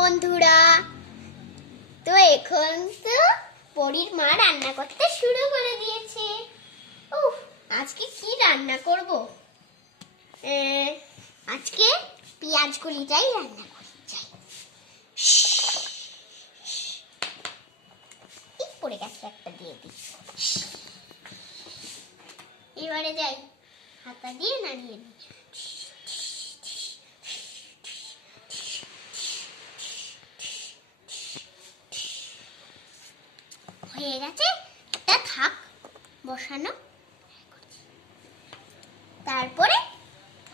বন্ধুরা, তো এখন তো পরীর মা রান্না করতে শুরু করে দিয়েছে। উফ, আজকে কি রান্না করব? আজকে পেঁয়াজ কলিটাই রান্না করতে চাই। ঠিক পড়ে গেছে, একটা দিয়ে দিই। এবারে যাই, হাতা দিয়ে নাড়িয়ে দিই। হয়ে গেছে, এটা থাক বসানো। তারপরে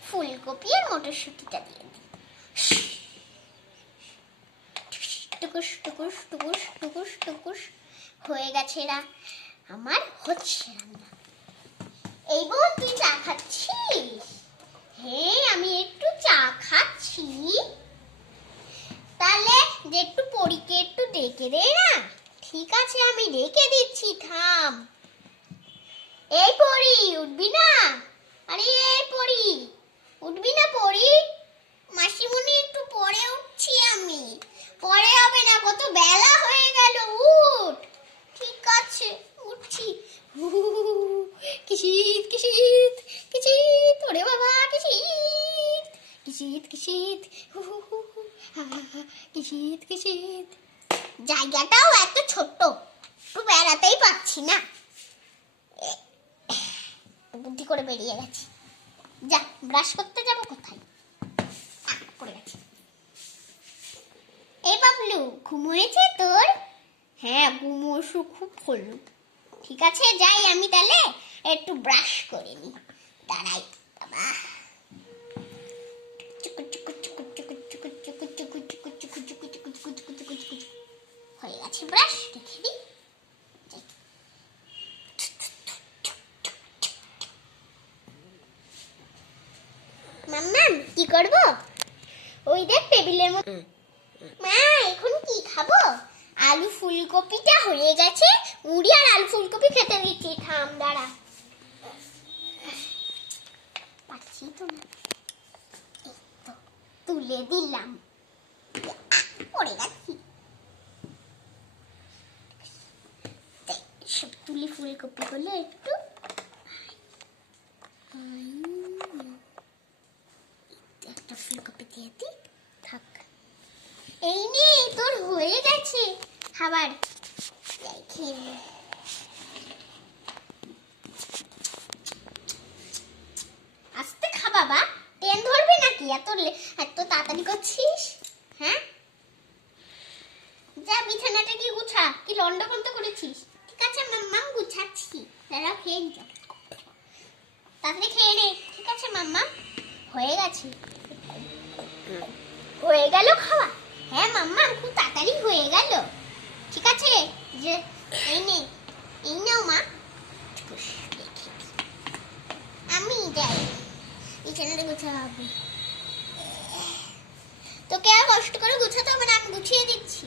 ফুলকপি আর মটরশুঁটিটা দিয়ে দিই। টুকুস টুকুস টুকুস টুকুস টুকুস হয়ে গেছে। এরা আমার হচ্ছে রান্না। এই বোন, তুই চা খাচ্ছিস? হ্যাঁ, আমি একটু চা খাচ্ছি। তাহলে যে একটু পরীকে একটু ডেকে দে না। ঠিক আছে, আমি ডেকে দিচ্ছি, থাম। এই পরী, উঠবি না? আরে এই পরী, উঠবি না পরী? মাসিমণি, একটু পরে উঠছি আমি। পরে হবে না, কত বেলা হয়ে গেল, উঠ। ঠিক আছে, উঠছি। কিশিত কিশিত কিশিত, ওরে বাবা, কিশিত কিশিত কিশিত, কিশিত কিশিত। জায়গাটাও এত ছোট্ট, একটু বেড়াতেই পাচ্ছি না। বুদ্ধি করে বেরিয়ে গেছি। যা, ব্রাশ করতে যাবো কোথায়? পড়ে গেছে। এই বাবলু, ঘুম হয়েছে তোর? হ্যাঁ, ঘুম খুব হলো। ঠিক আছে, যাই আমি তাহলে একটু ব্রাশ করে নি। দাঁড়াই বাবা। হয়ে গেছে ব্রাশ, রেখে দিই। মাম্মাম, কি করব? ওই দেখ টেবিলের মধ্যে। মা, এখন কি খাবো? আলু ফুলকপিটা হয়ে গেছে, মুড়ি আর আলু ফুলকপি খেতে দিচ্ছি। থাম, দাঁড়া। পাচ্ছি তো না, তুলে দিলাম। পড়ে গেছি। সব তুলি ফুলকপি গুলো একটু। একটা ফুলকপি দিয়ে দিই, থাক। এই নে, তোর হয়ে গেছে খাবার। আস্তে খা বাবা, ট্রেন ধরবি নাকি? এত তাড়াতাড়ি করছিস? হ্যাঁ, যা বিছানাটা কি গুছা, কি লন্ডভন্ড করেছিস? ঠিক আছে মাম্মাম, গুছাচ্ছি, দাঁড়া, খেয়ে নি। তাড়াতাড়ি খেয়ে নে। ঠিক আছে মাম্মাম, হয়ে গেছে। হয়ে গেল খাওয়া? হ্যাঁ মাম্মাম, খুব তাড়াতাড়ি হয়ে গেল। ঠিক আছে, যে এই নে, এই নাও মা। আমি যাই, বিছানাটা গুছাতে হবে। তোকে আর কষ্ট করে গুছাতে হবে না, আমি গুছিয়ে দিচ্ছি।